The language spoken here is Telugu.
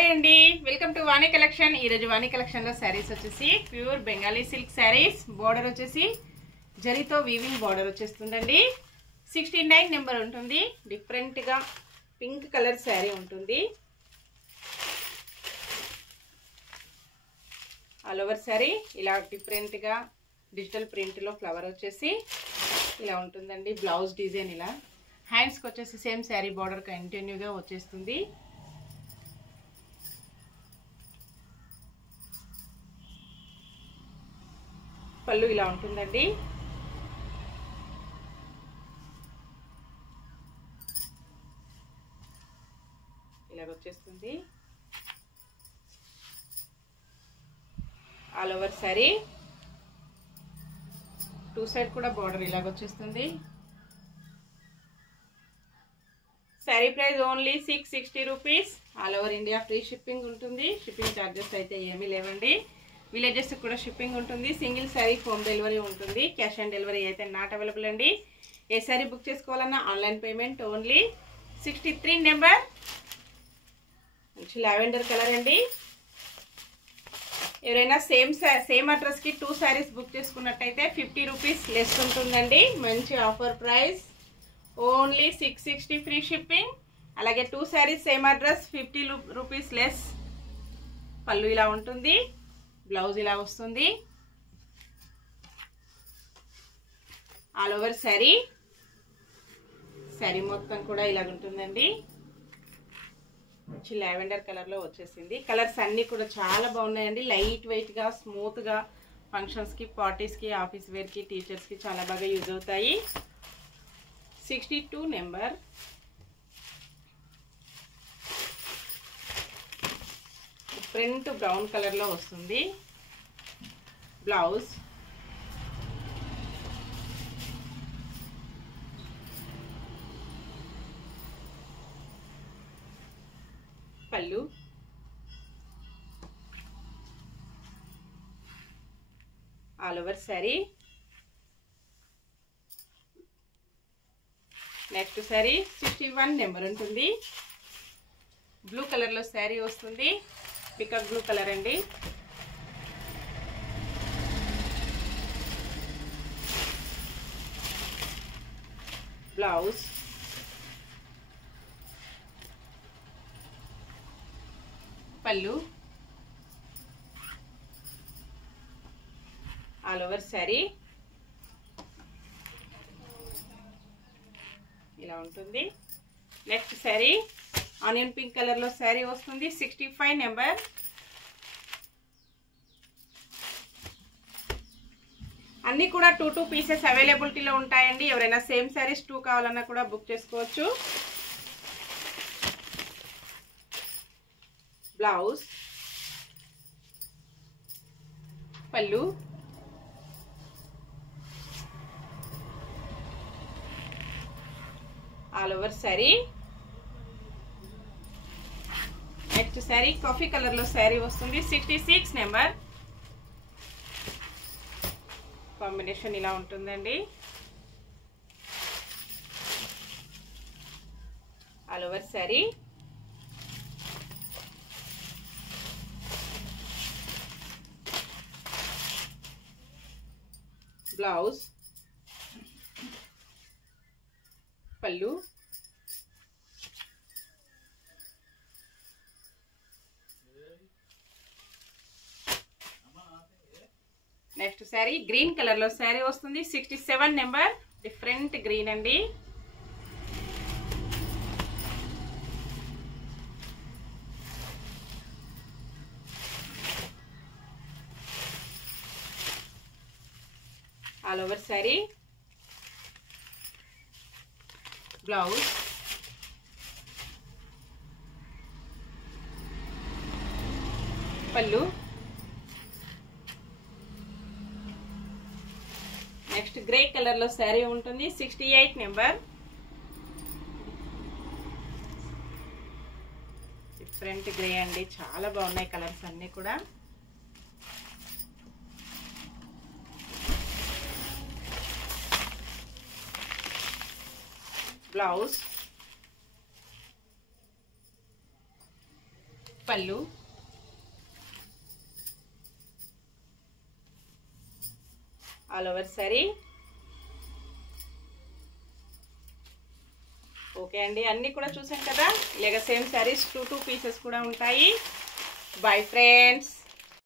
హాయ్ అండి, వెల్కమ్ టు వాణి కలెక్షన్. ఈరోజు వాణి కలెక్షన్లో శారీస్ వచ్చేసి pure Bengali silk saris. Border వచ్చేసి జరీతో వీవింగ్ బోర్డర్ వచ్చేస్తుందండి. 69 నెంబర్ ఉంటుంది. డిఫరెంట్గా పింక్ కలర్ శారీ ఉంటుంది. ఆల్ ఓవర్ శారీ ఇలా డిఫరెంట్గా డిజిటల్ ప్రింట్లో ఫ్లవర్ వచ్చేసి ఇలా ఉంటుందండి. బ్లౌజ్ డిజైన్ ఇలా, హ్యాండ్స్కి వచ్చేసి సేమ్ శారీ బార్డర్ కంటిన్యూగా వచ్చేస్తుంది. పళ్ళు ఇలా ఉంటుందండి. ఇలాగ వచ్చేస్తుంది. All over sari two side కూడా బార్డర్ ఇలాగ వచ్చేస్తుంది. Sari price only 660 rupees. All over India free shipping ఉంటుంది. షిప్పింగ్ ఛార్జెస్ అయితే ఏమీ లేవండి. విలేజెస్ కూడా షిప్పింగ్ ఉంటుంది. సింగిల్ శారీ హోమ్ డెలివరీ ఉంటుంది. క్యాష్ ఆన్ డెలివరీ అయితే నాట్ అవైలబుల్ అండి. ఏ శారీ బుక్ చేసుకోవాలన్నా ఆన్లైన్ పేమెంట్ ఓన్లీ. 63 నెంబర్ మంచి లావెండర్ కలర్ అండి. ఎవరైనా సేమ్ అడ్రస్కి 2 శారీస్ బుక్ చేసుకున్నట్టయితే 50 రూపీస్ లెస్ ఉంటుందండి. మంచి offer price only 660 free shipping. అలాగే 2 saris same address 50 rupees less. పళ్ళు ఇలా ఉంటుంది. బ్లౌజ్ ఇలా వస్తుంది. ఆల్ ఓవర్ శారీ మొత్తం కూడా ఇలా ఉంటుందండి. మంచి లావెండర్ కలర్ లో వచ్చేసింది. కలర్స్ అన్ని కూడా చాలా బాగున్నాయండి. లైట్ వెయిట్ గా, స్మూత్ గా ఫంక్షన్స్ కి, పార్టీస్ కి, ఆఫీస్ వేర్ కి, టీచర్స్ కి చాలా బాగా యూజ్ అవుతాయి. 62 నెంబర్. ప్రింట్ బ్రౌన్ కలర్ లో వస్తుంది. బ్లౌజ్ పళ్ళు all over sari. Next sari 61 number ఉంటుంది. బ్లూ కలర్ లో శారీ వస్తుంది. పికాక్ బ్లూ కలర్ అండి. బ్లౌజ్ పళ్ళు ఆల్ ఓవర్ శారీ ఇలా ఉంటుంది. Next sari onion pink colour లో శారీ వస్తుంది. 65 నెంబర్. అన్ని కూడా 2 పీసెస్ అవైలబిలిటీలో ఉంటాయండి. ఎవరైనా సేమ్ శారీస్ 2 కావాలన్నా కూడా బుక్ చేసుకోవచ్చు. బ్లౌజ్ పళ్ళు all over sari. Next sari coffee colour లో శారీ వస్తుంది. 66 నెంబర్. కాంబినేషన్ ఇలా ఉంటుందండి. All over sari. బ్లౌజ్ పళ్ళు నెక్స్ట్ శారీ గ్రీన్ కలర్ లో శారీ వస్తుంది. 67 నెంబర్. డిఫరెంట్ గ్రీన్ అండి. All over sari. బ్లౌజ్ పళ్ళు నెక్స్ట్ గ్రే కలర్ లో శారీ ఉంటుంది. 68 నెంబర్. డిఫరెంట్ గ్రే అండి. చాలా బాగున్నాయి కలర్స్ అన్ని కూడా. బ్లౌజ్ పళ్ళు, ఆల్ ఓవర్ సారీ. ఓకే అండి, అన్నీ కూడా చూసాం కదా. ఇలాగ సేమ్ శారీస్ 2 పీసెస్ కూడా ఉంటాయి. Bye friends.